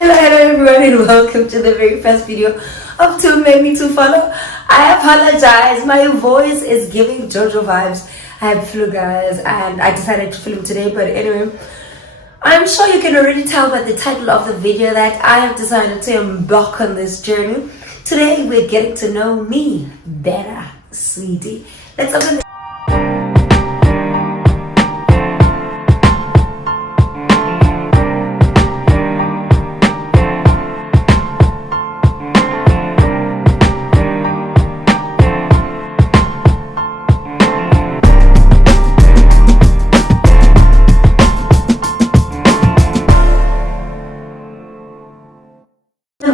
Hello everyone and welcome to the very first video of Too Many to Follow. I apologize, my voice is giving JoJo vibes. I had flu guys and I decided to film today, but anyway, I'm sure you can already tell by the title of the video that I have decided to embark on this journey. Today we're getting to know me better, sweetie. Let's open the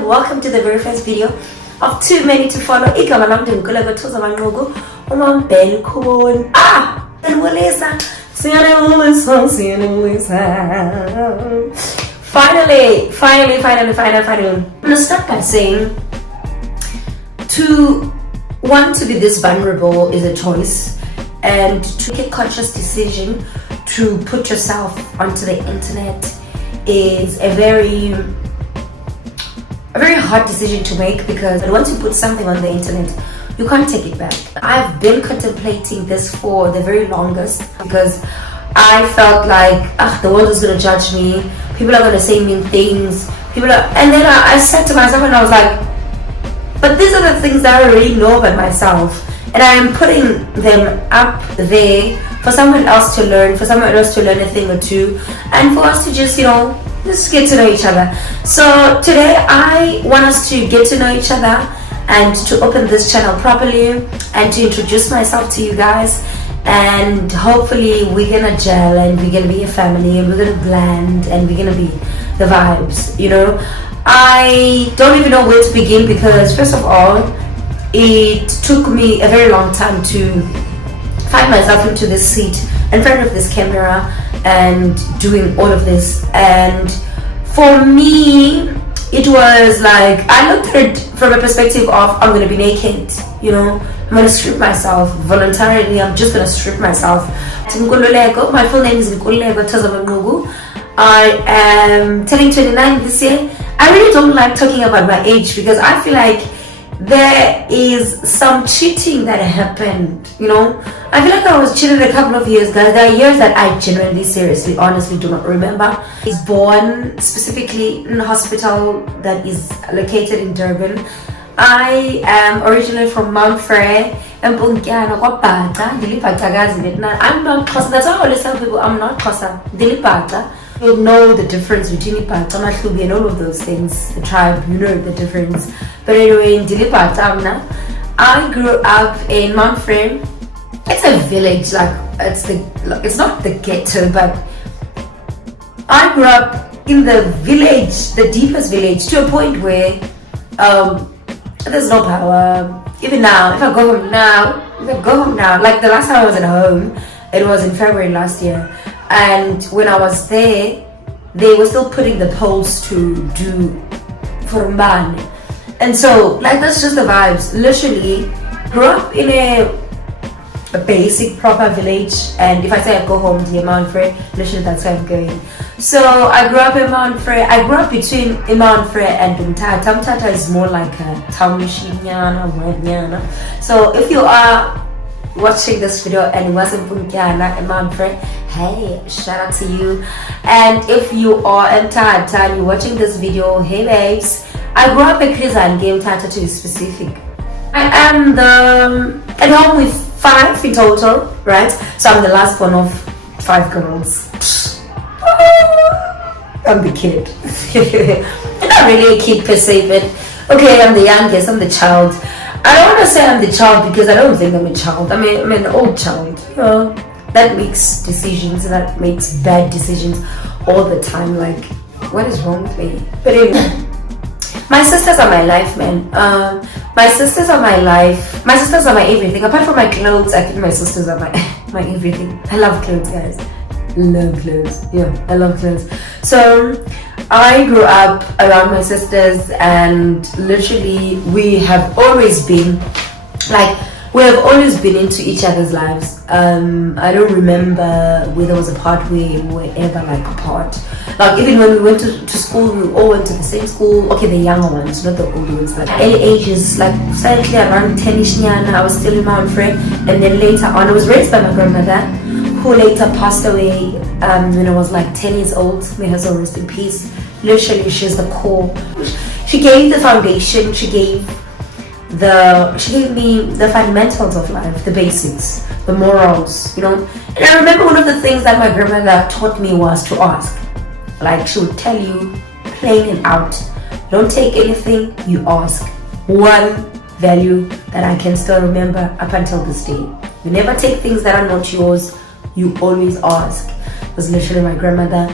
welcome to the very first video of Too Many to Follow. Igama lam ndimkule kwethoza manquku umambhele khona. Sanibulisa. Finally. I'm gonna start by saying to want to be this vulnerable is a choice, and to make a conscious decision to put yourself onto the internet is a very hard decision to make, because once you put something on the internet, you can't take it back. I've been contemplating this for the very longest, because I felt like the world is gonna judge me, people are gonna say mean things, and then I said to myself, and I was like, but these are the things that I already know about myself, and I am putting them up there for someone else to learn, for someone else to learn a thing or two, and for us to just, let's get to know each other. So today I want us to get to know each other and to open this channel properly and to introduce myself to you guys, and hopefully we're gonna gel and we're gonna be a family and we're gonna blend and we're gonna be the vibes. I don't even know where to begin, because first of all, it took me a very long time to find myself into this seat in front of this camera and doing all of this. And for me, it was like, I looked at it from a perspective of, I'm gonna be naked, I'm gonna strip myself voluntarily. I'm just gonna strip myself. My full name is Nkululeko Tazamanugu. I am turning 29 this year. I really don't like talking about my age, because I feel like there is some cheating that happened. I feel like I was cheated a couple of years, guys. There are years that I genuinely, seriously, honestly do not remember. I was born specifically in a hospital that is located in Durban. I am originally from Mount Frere, I'm not Xhosa. That's why I always tell people I'm not Xhosa. You know the difference between Ipata, Mahlubi, and all of those things. The tribe, you know the difference. But anyway, in Dilipata, I grew up in Mount Frere. It's a village, it's not the ghetto, but I grew up in the village, the deepest village, to a point where there's no power. Even now, if I go home now, like the last time I was at home, it was in February last year. And when I was there, they were still putting the poles to do Furumbane. And so, that's just the vibes. Literally, grew up in a basic, proper village. And if I say I go home to Mount Frere, literally that's where I'm going. So, I grew up in Mount Frere. I grew up between Mount Frere and Umtata. Umtata is more like a township. So, if you are watching this video and you wasn't Punkyana and Mount Frere, hey, shout out to you. And if you are in Tata and you're watching this video, hey babes, I grew up in Krizan Game Tata to be specific. I am at home with 5 in total, right? So I'm the last one of 5 girls. I'm the kid. I'm not really a kid per se, but okay, I'm the youngest, I'm the child. I don't want to say I'm the child, because I don't think I'm a child. I'm an old child, that makes decisions, that makes bad decisions all the time. Like, what is wrong with me? But anyway, my sisters are my life, man. My sisters are my life. My sisters are my everything. Apart from my clothes, I think my sisters are my everything. I love clothes, guys. Love clothes. Yeah, I love clothes. So I grew up around my sisters, and literally we have always been like, we have always been into each other's lives. I don't remember where there was a part where we were ever like apart. Like even when we went to school, we all went to the same school. Okay, the younger ones, not the older ones. Like early ages, like slightly around 10ish, I was still with my own friend. And then later on, I was raised by my grandmother, who later passed away when I was like 10 years old. May her soul rest in peace. Literally, she's the core. She gave the foundation. She gave me the fundamentals of life, the basics, the morals, And I remember one of the things that my grandmother taught me was to ask. Like she would tell you plain and out, don't take anything, you ask. One value that I can still remember up until this day. You never take things that are not yours, you always ask. It was literally my grandmother.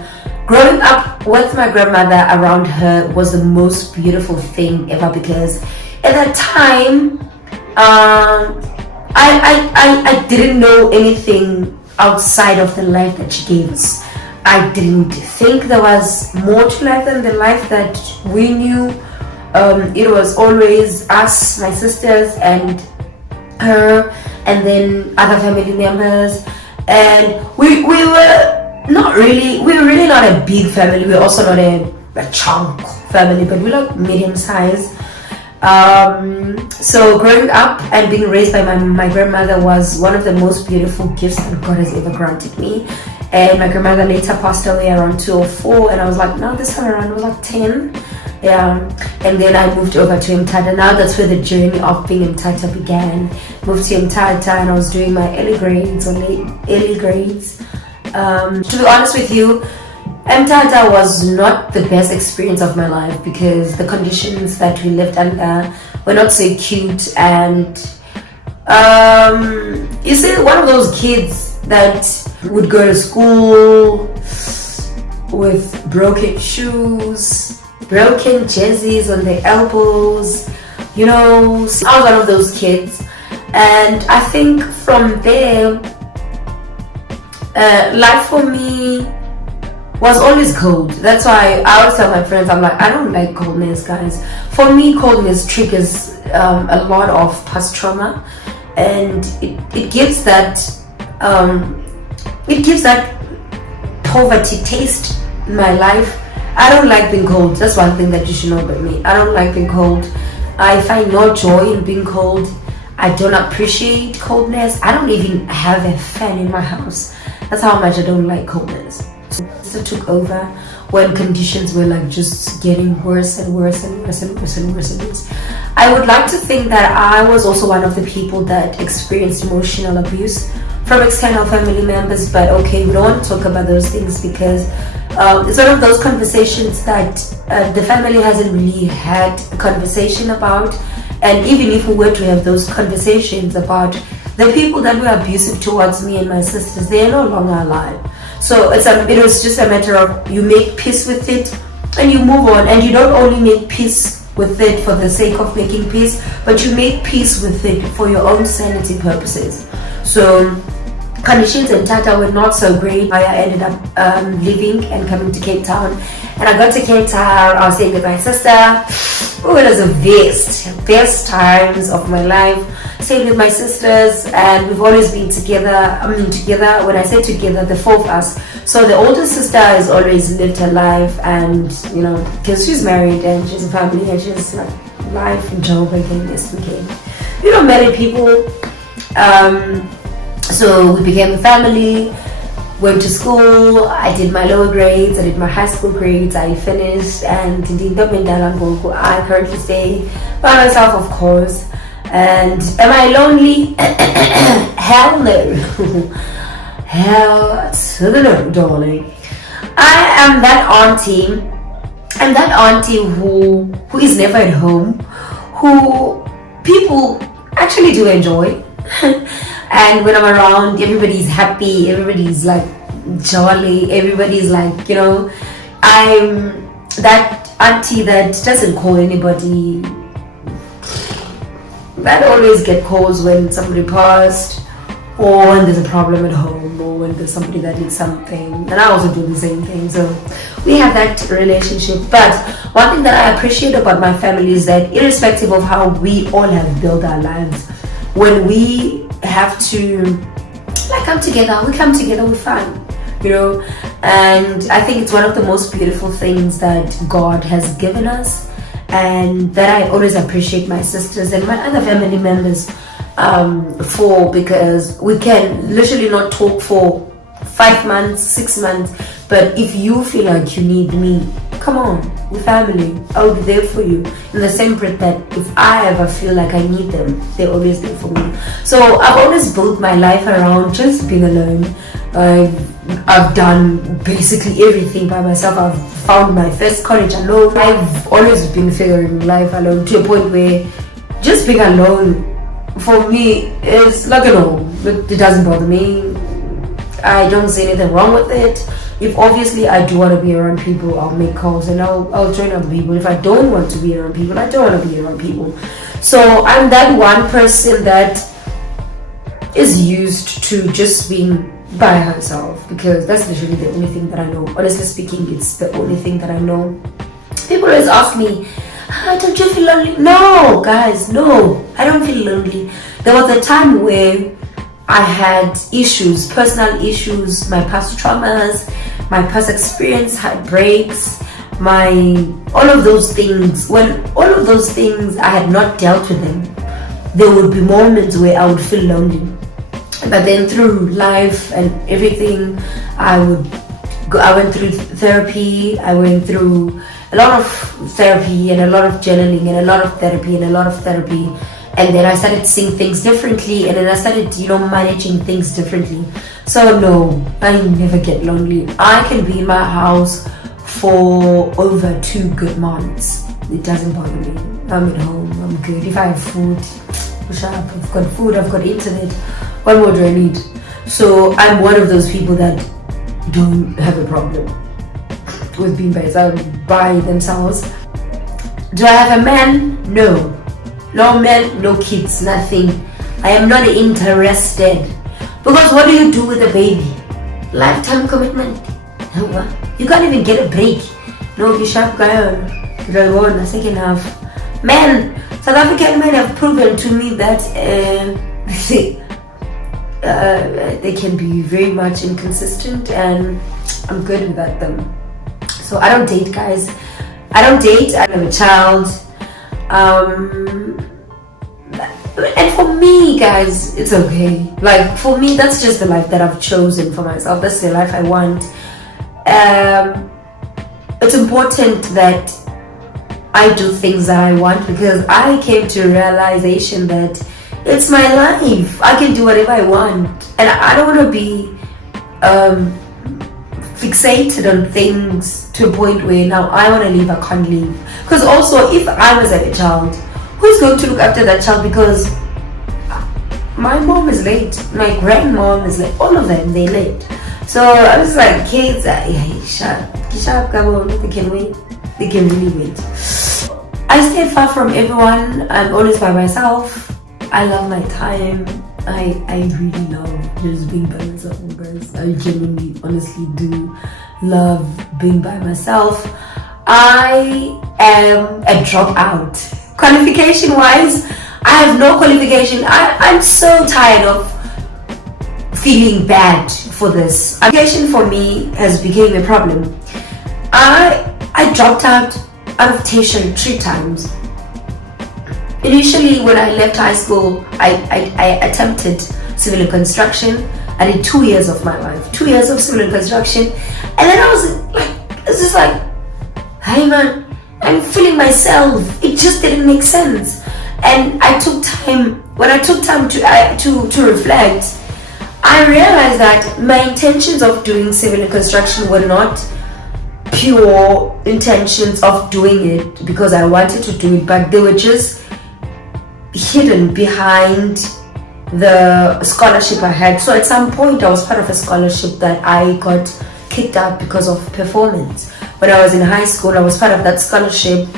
Growing up with my grandmother around her was the most beautiful thing ever, because at that time, I didn't know anything outside of the life that she gave us. I didn't think there was more to life than the life that we knew. It was always us, my sisters, and her, and then other family members. And we were really not a big family. We're also not a chunk family, but we're like medium size. So growing up and being raised by my grandmother was one of the most beautiful gifts that God has ever granted me. And my grandmother later passed away around 204, and I was like, no, this time around I was like 10. Yeah, and then I moved over to Mthatha. Now that's where the journey of being Mthatha began. Moved to Mthatha and I was doing my early grades or early grades. To be honest with you, Mthatha was not the best experience of my life, because the conditions that we lived under were not so cute. And you see, one of those kids that would go to school with broken shoes, broken jerseys on their elbows, I was one of those kids. And I think from there, life for me was always cold. That's why I always tell my friends, I'm like, I don't like coldness, guys. For me, coldness triggers a lot of past trauma, and it gives that poverty taste in my life. I don't like being cold. That's one thing that you should know about me. I don't like being cold. I find no joy in being cold. I don't appreciate coldness. I don't even have a fan in my house. That's how much I don't like coldness. So it took over when conditions were like just getting worse and worse and worse and worse and worse and worse. I would like to think that I was also one of the people that experienced emotional abuse from external family members, but okay, we don't want to talk about those things, because it's one of those conversations that the family hasn't really had a conversation about. And even if we were to have those conversations about the people that were abusive towards me and my sisters, they are no longer alive. So it was just a matter of you make peace with it and you move on. And you don't only make peace with it for the sake of making peace, but you make peace with it for your own sanity purposes. So conditions in Mthatha were not so great. I ended up leaving and coming to Cape Town. And I got to Cape Town, I was staying with my sister. Oh, it was the best times of my life. Staying with my sisters, and we've always been together. Together, when I say together, the four of us. So the older sister has always lived her life, and because she's married and she's a family and she's like life and job again this weekend. Married people. So we became a family. Went to school. I did my lower grades. I did my high school grades. I finished, and I currently stay by myself, of course. And am I lonely? Hell no. Hell to the no, darling. I am that auntie. I'm that auntie who is never at home, who people actually do enjoy. And when I'm around, everybody's happy, everybody's like jolly, everybody's like, I'm that auntie that doesn't call anybody. That always get calls when somebody passed, or when there's a problem at home, or when there's somebody that needs something. And I also do the same thing. So we have that relationship. But one thing that I appreciate about my family is that irrespective of how we all have built our lives, when we have to like come together, we're fine, you know. And I think it's one of the most beautiful things that God has given us, and that I always appreciate my sisters and my other family members for, because we can literally not talk for 5 months, 6 months, but if you feel like you need me, come on, we're family. I'll be there for you. In the same breath that if I ever feel like I need them, they're always there for me. So I've always built my life around just being alone. I've done basically everything by myself. I've found my first college alone. I've always been figuring life alone, to a point where just being alone for me is like, you know, it doesn't bother me. I don't see anything wrong with it. If obviously I do want to be around people, I'll make calls and I'll join other people. If I don't want to be around people, I don't want to be around people. So I'm that one person that is used to just being by herself, because that's literally the only thing that I know. Honestly speaking, it's the only thing that I know. People always ask me, don't you feel lonely? No, guys, no, I don't feel lonely. There was a time where I had issues, personal issues, my past traumas, my past experience, heartbreaks, all of those things. When all of those things I had not dealt with them, there would be moments where I would feel lonely. But then through life and everything, I went through therapy. I went through a lot of therapy and a lot of journaling and a lot of therapy and a lot of therapy. And then I started seeing things differently, and then I started, managing things differently. So no, I never get lonely. I can be in my house for over 2 good months. It doesn't bother me. I'm at home, I'm good. If I have food, I've got food, I've got internet. What more do I need? So I'm one of those people that don't have a problem with being by themselves. Do I have a man? No. No man, no kids, nothing. I am not interested. Because what do you do with a baby? Lifetime commitment. You can't even get a break. No, you sharp guy on the second half. Men, South African men have proven to me that they can be very much inconsistent, and I'm good without them. So I don't date, guys. I don't date. I have a child. And for me, guys, it's okay. Like, for me, that's just the life that I've chosen for myself. That's the life I want. It's important that I do things that I want, because I came to a realization that it's my life. I can do whatever I want, and I don't want to be fixated on things to a point where now I want to leave, I can't leave. Because also, if I was a child, who's going to look after that child? Because my mom is late, my grandmom is late, all of them, they're late. So I was like, kids, they can wait, they can really wait. I stay far from everyone. I'm always by myself. I love my time. I really love just being by myself, guys. I genuinely, honestly do love being by myself. I am a dropout. Qualification wise, I have no qualification. I'm so tired of feeling bad for this. Education for me has become a problem. I dropped out of tertiary 3 times. Initially, when I left high school, I attempted civil construction. I did 2 years of my life, 2 years of civil construction, and then I was like, it's just like, hey man, I'm feeling myself. It just didn't make sense. And I took time. When I took time to reflect, I realized that my intentions of doing civil construction were not pure intentions of doing it because I wanted to do it, but they were just hidden behind the scholarship I had. So at some point I was part of a scholarship that I got kicked out because of performance. When I was in high school, I was part of that scholarship,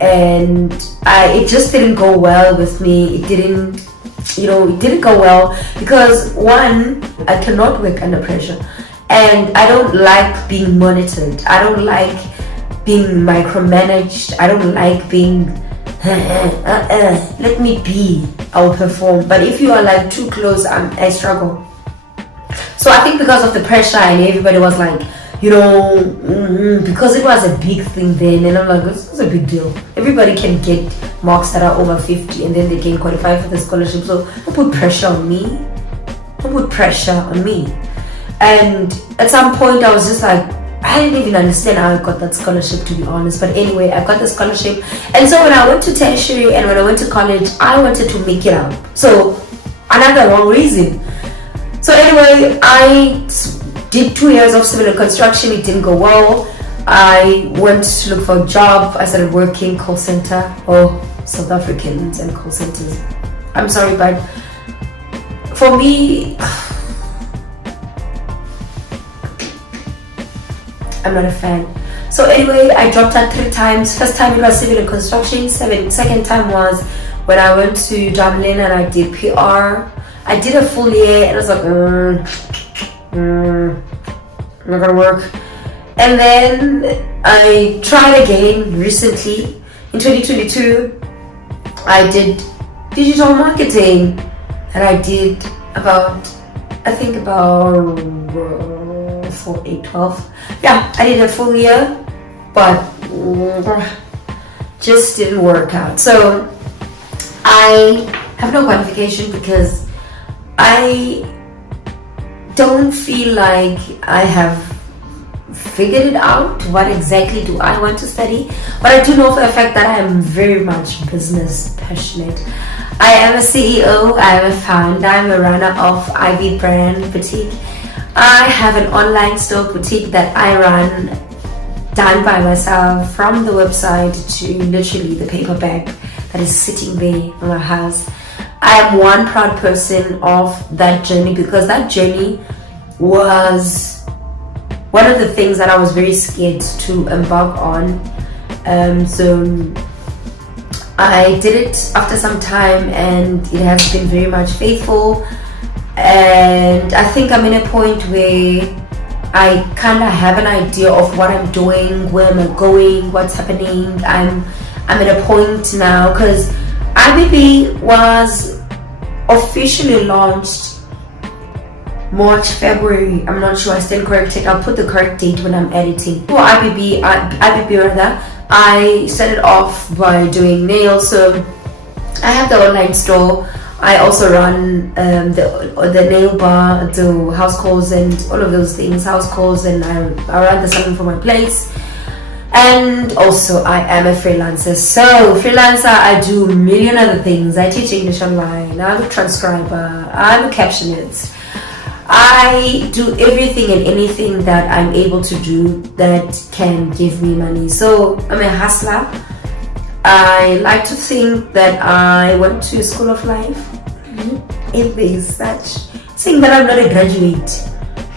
and it just didn't go well with me. It didn't go well because, one, I cannot work under pressure, and I don't like being monitored. I don't like being micromanaged. I don't like being let me be, I'll perform. But if you are like too close, I struggle. So I think because of the pressure, and everybody was like, because it was a big thing then, and I'm like, this is a big deal. Everybody can get marks that are over 50 and then they can qualify for the scholarship. So don't put pressure on me. And at some point I was just like, I didn't even understand how I got that scholarship, to be honest. But anyway, I got the scholarship. And so when I went to tertiary and when I went to college, I wanted to make it out. So another wrong reason. So anyway, I did 2 years of civil and construction. It didn't go well. I went to look for a job. I started working call center. South Africans and call centers. I'm sorry, but for me, I'm not a fan. So anyway, I dropped out 3 times. First time it was civil and construction. Second time was when I went to Dublin and I did PR. I did a full year and I was like, not gonna work. And then I tried again recently in 2022. I did digital marketing and I did about 4, 8, 12. Yeah, I did a full year, but just didn't work out. So I have no qualification because I don't feel like I have figured it out. What exactly do I want to study? But I do know for a fact that I am very much business passionate. I am a CEO, I am a founder, I'm a runner of Ivy Brand Boutique. I have an online store boutique that I run, done by myself, from the website to literally the paper bag that is sitting there in my house. I am one proud person of that journey because that journey was one of the things that I was very scared to embark on. So I did it after some time and it has been very much faithful. And I think I'm in a point where I kind of have an idea of what I'm doing, where am I going, what's happening. I'm at a point now because IBB was officially launched March, February. I'm not sure, I stand corrected. I'll put the correct date when I'm editing. For IBB rather, I started off by doing nails. So I have the online store. I also run the nail bar, do house calls and all of those things, and I run the salon for my place. And also I am a freelancer. So freelancer, I do a million other things. I teach English online, I'm a transcriber, I'm a captionist. I do everything and anything that I'm able to do that can give me money. So I'm a hustler. I like to think that I went to a school of life. If there is such, saying that I'm not a graduate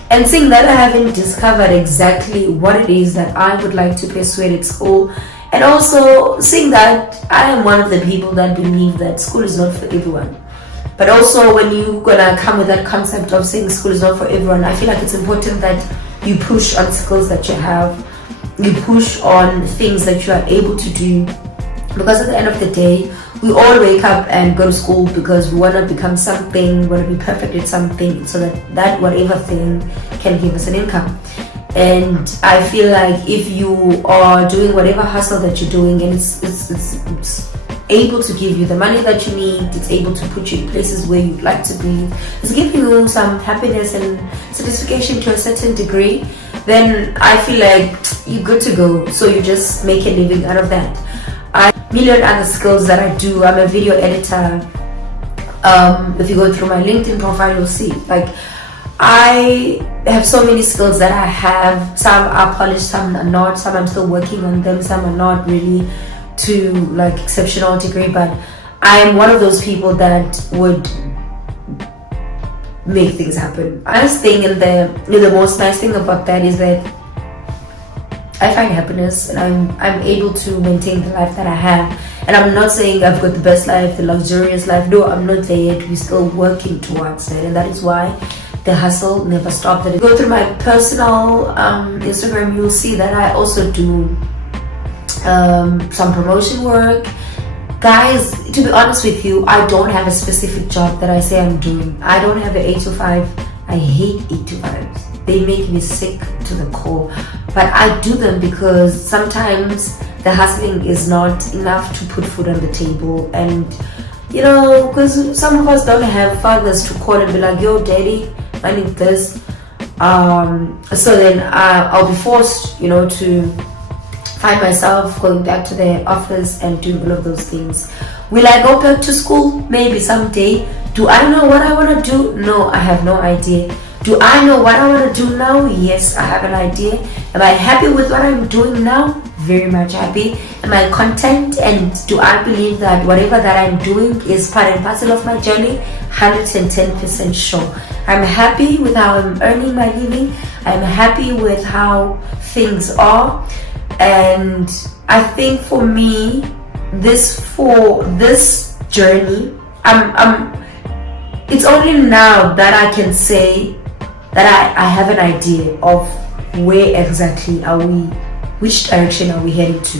and saying that I haven't discovered exactly what it is that I would like to pursue at school, and also saying that I am one of the people that believe that school is not for everyone. But also when you're gonna come with that concept of saying school is not for everyone, I feel like it's important that you push on skills that you have, you push on things that you are able to do, because at the end of the day, we all wake up and go to school because we want to become something, we want to be perfect at something, so that whatever thing can give us an income. And I feel like if you are doing whatever hustle that you're doing and it's able to give you the money that you need, it's able to put you in places where you'd like to be, it's giving you some happiness and satisfaction to a certain degree, then I feel like you're good to go. So you just make a living out of that. Million other skills that I do. I'm a video editor. If you go through my LinkedIn profile, you'll see like I have so many skills that I have. Some are polished, some are not, some I'm still working on them, some are not really to like exceptional degree, but I am one of those people that would make things happen. I was thinking the most nice thing about that is that I find happiness and I'm able to maintain the life that I have. And I'm not saying I've got the best life, the luxurious life. No, I'm not there yet. We're still working towards it, and that is why the hustle never stopped. If you go through my personal Instagram, you'll see that I also do some promotion work. guys, to be honest with you, I don't have a specific job that I say I'm doing. I don't have an 8 to 5. I hate 8 to 5. They make me sick to the core. But I do them because sometimes the hustling is not enough to put food on the table. And you know, because some of us don't have fathers to call and be like, yo daddy, I need this. So then I'll be forced, you know, to find myself going back to the office and doing all of those things. Will I go back to school? Maybe someday. Do I know what I want to do? No, I have no idea. Do I know what I want to do now? Yes, I have an idea. Am I happy with what I'm doing now? Very much happy. Am I content? And do I believe that whatever that I'm doing is part and parcel of my journey? 110% sure. I'm happy with how I'm earning my living. I'm happy with how things are. And I think for me, this journey, it's only now that I can say that I have an idea of where exactly are we, which direction are we heading to.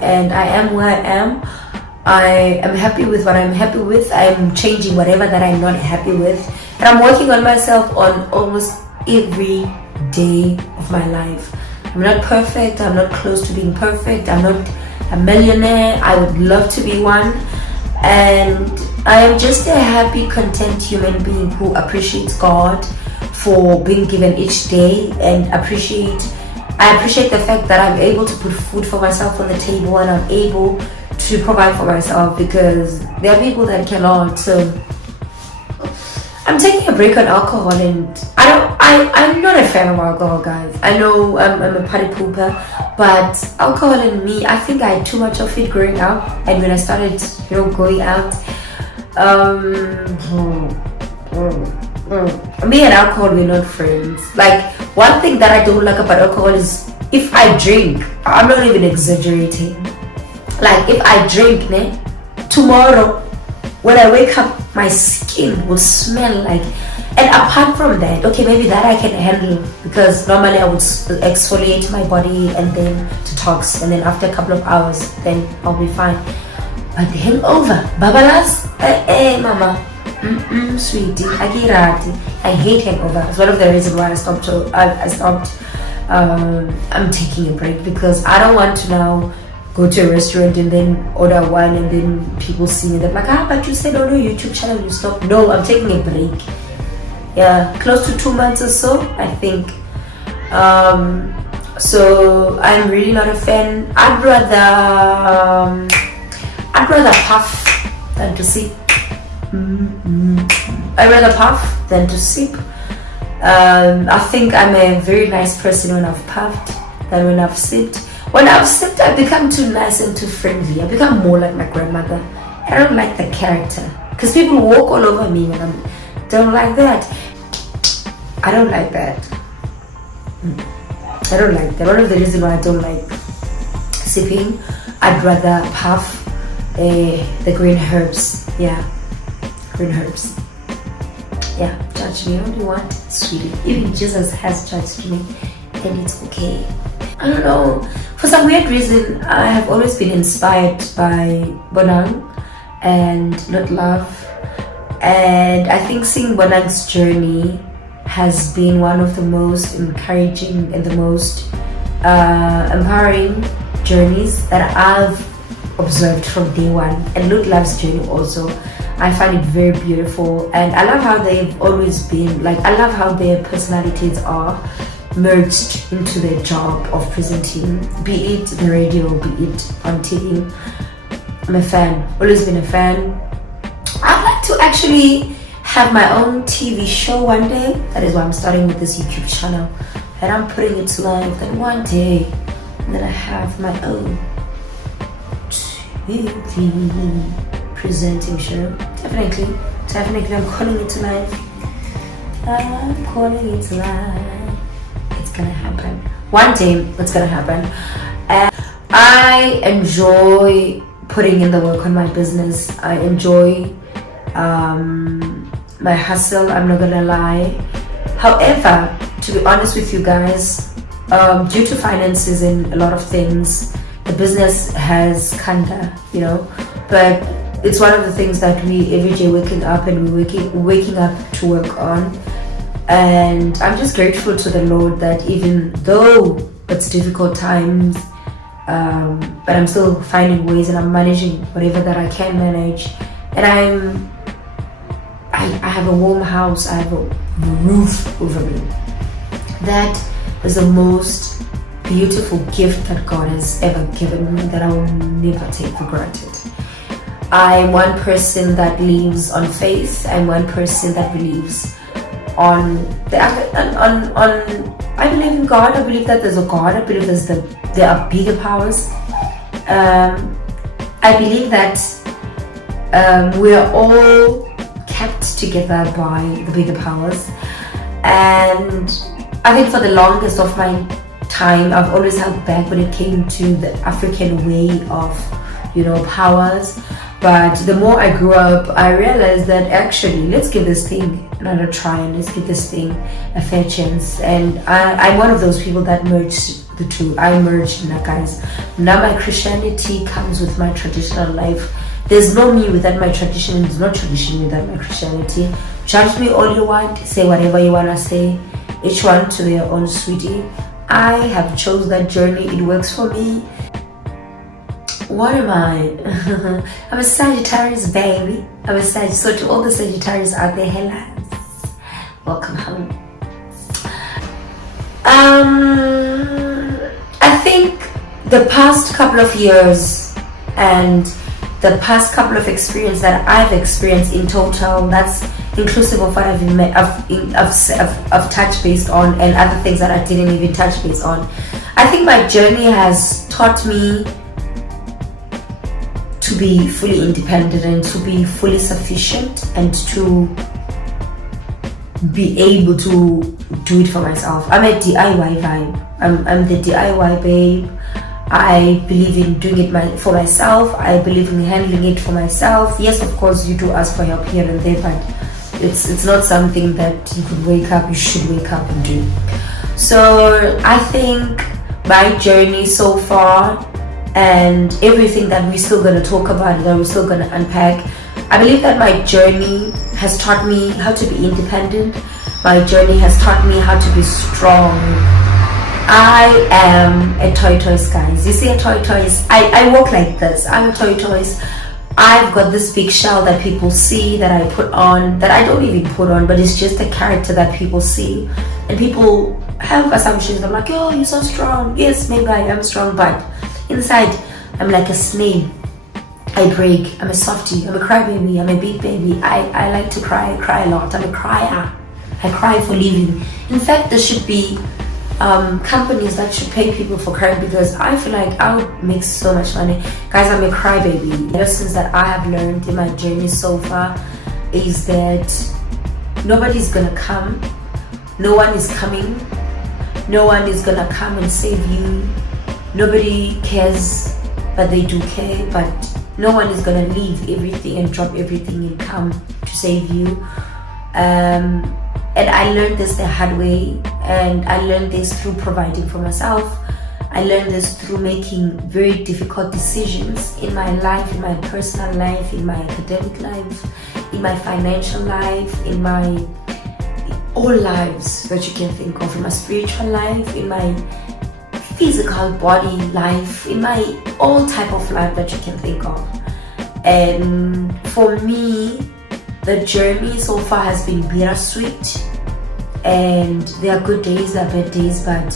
And I am where I am. I am happy with what I'm happy with. I'm changing whatever that I'm not happy with. And I'm working on myself on almost every day of my life. I'm not perfect. I'm not close to being perfect. I'm not a millionaire. I would love to be one. And I am just a happy, content human being who appreciates God for being given each day, and I appreciate the fact that I'm able to put food for myself on the table, and I'm able to provide for myself, because there are people that cannot. So I'm taking a break on alcohol, and I'm not a fan of alcohol, guys. I know I'm a party pooper, but alcohol in me, I think I had too much of it growing up, and when I started, you know, going out, me and alcohol, we're not friends. Like, one thing that I don't like about alcohol is if I drink, I'm not even exaggerating. Like, if I drink, tomorrow when I wake up, my skin will smell like. And apart from that, okay, maybe that I can handle, because normally I would exfoliate my body and then detox, and then after a couple of hours, then I'll be fine. But hangover, babalas, mama. Sweetie, I hate hangover. It's one of the reasons why I stopped. I'm taking a break, because I don't want to now go to a restaurant and then order wine, and then people see me, they're like, but you said on your YouTube channel you stopped. No, I'm taking a break. Yeah, close to 2 months or so, I think. So I'm really not a fan. I'd rather puff than to sip. I'd rather puff than to sip. I think I'm a very nice person when I've puffed than when I've sipped. When I've sipped, I become too nice and too friendly. I become more like my grandmother. I don't like the character, because people walk all over me when I don't like that. I don't like that. I don't like that. One of the reasons why I don't like sipping, I'd rather puff the green herbs. Yeah, green herbs. Yeah, judge me all you want, sweetie. Even Jesus has judged me, and it's okay. I don't know. For some weird reason, I have always been inspired by Bonang and Not Love. And I think seeing Bonang's journey has been one of the most encouraging and the most empowering journeys that I've observed from day one. And Not Love's journey also, I find it very beautiful. And I love how they've always been, like, I love how their personalities are merged into their job of presenting, be it the radio, be it on TV. I'm a fan, always been a fan. I'd like to actually have my own TV show one day. That is why I'm starting with this YouTube channel, and I'm putting it live. Then one day, then I have my own TV presenting show. Definitely, I'm calling it live. I'm calling it live. It's gonna happen. One day, it's gonna happen. And I enjoy putting in the work on my business. I enjoy my hustle, I'm not gonna lie. However, to be honest with you guys, due to finances and a lot of things, the business has kinda, but it's one of the things that we every day waking up and we're waking up to work on. And I'm just grateful to the Lord that even though it's difficult times, but I'm still finding ways and I'm managing whatever that I can manage. And I have a warm house, I have a roof over me. That is the most beautiful gift that God has ever given me, that I will never take for granted. I'm one person that lives on faith. I'm one person that believes on I believe in God. I believe that there's a God. I believe there are bigger powers. I believe that we are all kept together by the bigger powers. And I think for the longest of my time, I've always held back when it came to the African way of, powers. But the more I grew up, I realized that actually, let's give this thing another try and let's give this thing a fair chance. And I'm one of those people that merged the two. I merged now, guys. Now my Christianity comes with my traditional life. There's no me without my tradition, and there's no tradition without my Christianity. Judge me all you want, say whatever you want to say, each one to their own, sweetie. I have chose that journey, it works for me. What am I? I'm a Sagittarius, baby. I'm a Sagittarius. So to all the Sagittarius out there, hello, welcome home. I think the past couple of years and the past couple of experiences that I've experienced in total, that's inclusive of what I've touched base on and other things that I didn't even touch base on. I think my journey has taught me to be fully independent and to be fully sufficient and to be able to do it for myself. I'm a DIY vibe. I'm the DIY babe. I believe in doing it for myself. I believe in handling it for myself. Yes, of course, you do ask for help here and there, but it's not something that you could wake up, you should wake up and do. So I think my journey so far and everything that we're still going to talk about, that we're still going to unpack, I believe that my journey has taught me how to be independent. My journey has taught me how to be strong. I am a tortoise, guys. You see a tortoise? I walk like this. I'm a tortoise. I've got this big shell that people see, that I put on, that I don't even put on, but it's just a character that people see. And people have assumptions. I'm like, oh, you're so strong. Yes, maybe I am strong, but inside, I'm like a snail. I break. I'm a softie. I'm a crybaby. I'm a big baby. I like to cry a lot. I'm a crier. I cry for living. In fact, there should be companies that should pay people for crying, because I feel like I would make so much money. Guys, I'm a crybaby. The lessons that I have learned in my journey so far is that nobody's gonna come. No one is coming. No one is gonna come and save you. Nobody cares, but they do care. But no one is gonna leave everything and drop everything and come to save you. And I learned this the hard way, and I learned this through providing for myself. I learned this through making very difficult decisions in my life, in my personal life, in my academic life, in my financial life, in my all lives that you can think of, in my spiritual life, in my physical body life, in my all type of life that you can think of. And for me, the journey so far has been bittersweet, and there are good days, there are bad days, but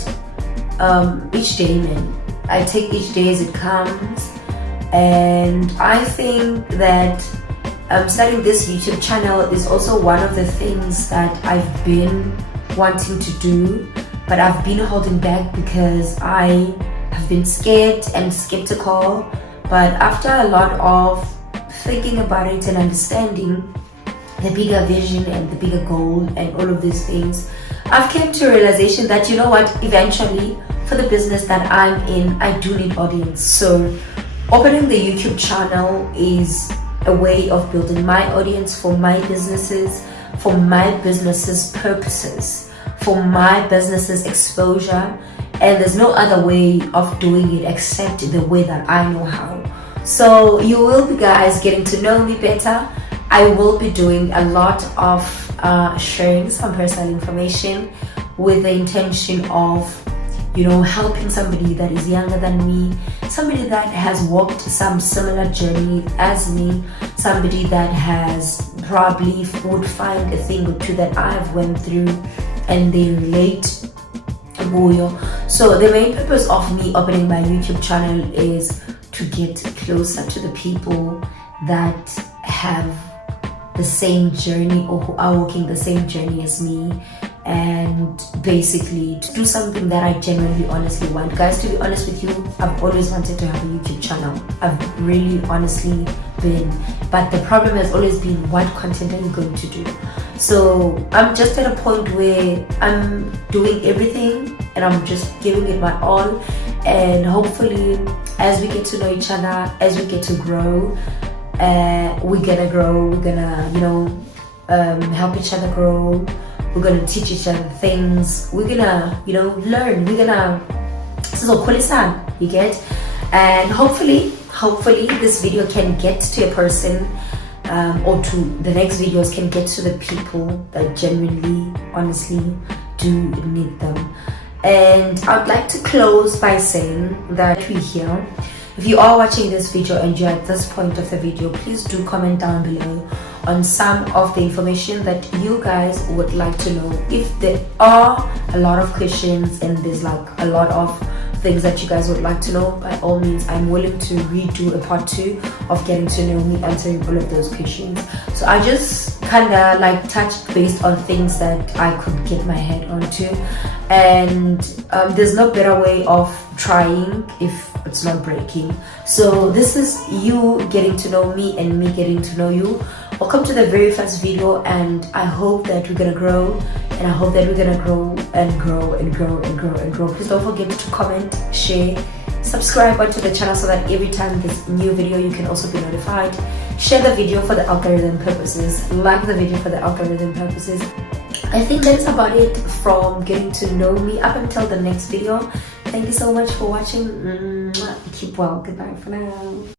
each day, man, I take each day as it comes. And I think that starting this YouTube channel is also one of the things that I've been wanting to do, but I've been holding back because I have been scared and skeptical. But after a lot of thinking about it and understanding the bigger vision and the bigger goal and all of these things, I've come to a realization that, you know what, eventually for the business that I'm in, I do need audience. So opening the YouTube channel is a way of building my audience for my businesses, for my business's purposes, for my business's exposure. And there's no other way of doing it except the way that I know how. So you will be guys getting to know me better. I will be doing a lot of sharing some personal information with the intention of, you know, helping somebody that is younger than me, somebody that has walked some similar journey as me, somebody that has probably would find a thing or two that I've went through and they relate. So the main purpose of me opening my YouTube channel is to get closer to the people that have the same journey or who are walking the same journey as me, and basically to do something that I genuinely honestly want. Guys, to be honest with you, I've always wanted to have a YouTube channel. I've really honestly been, but the problem has always been, what content are you going to do? So I'm just at a point where I'm doing everything and I'm just giving it my all, and hopefully as we get to know each other, as we get to grow, we're gonna, you know, help each other grow. We're gonna teach each other things. We're gonna, you know, learn. We're gonna, you get, and hopefully this video can get to a person, or to the next videos can get to the people that genuinely, honestly do need them. And I'd like to close by saying that we're here. If you are watching this video and you're at this point of the video, please do comment down below on some of the information that you guys would like to know. If there are a lot of questions and there's like a lot of things that you guys would like to know, by all means I'm willing to redo a part 2 of getting to know me, answering all of those questions. So I just kind of like touched based on things that I could get my head onto, and there's no better way of trying if it's not breaking. So this is you getting to know me and me getting to know you. Welcome to the very first video, and I hope that we're gonna grow, and I hope that we're gonna grow and grow and grow and grow and grow. Please don't forget to comment, share, subscribe onto the channel so that every time there's a new video you can also be notified. Share the video for the algorithm purposes, like the video for the algorithm purposes. I think that's about it from getting to know me. Up until the next video, thank you so much for watching. Keep well. Goodbye for now.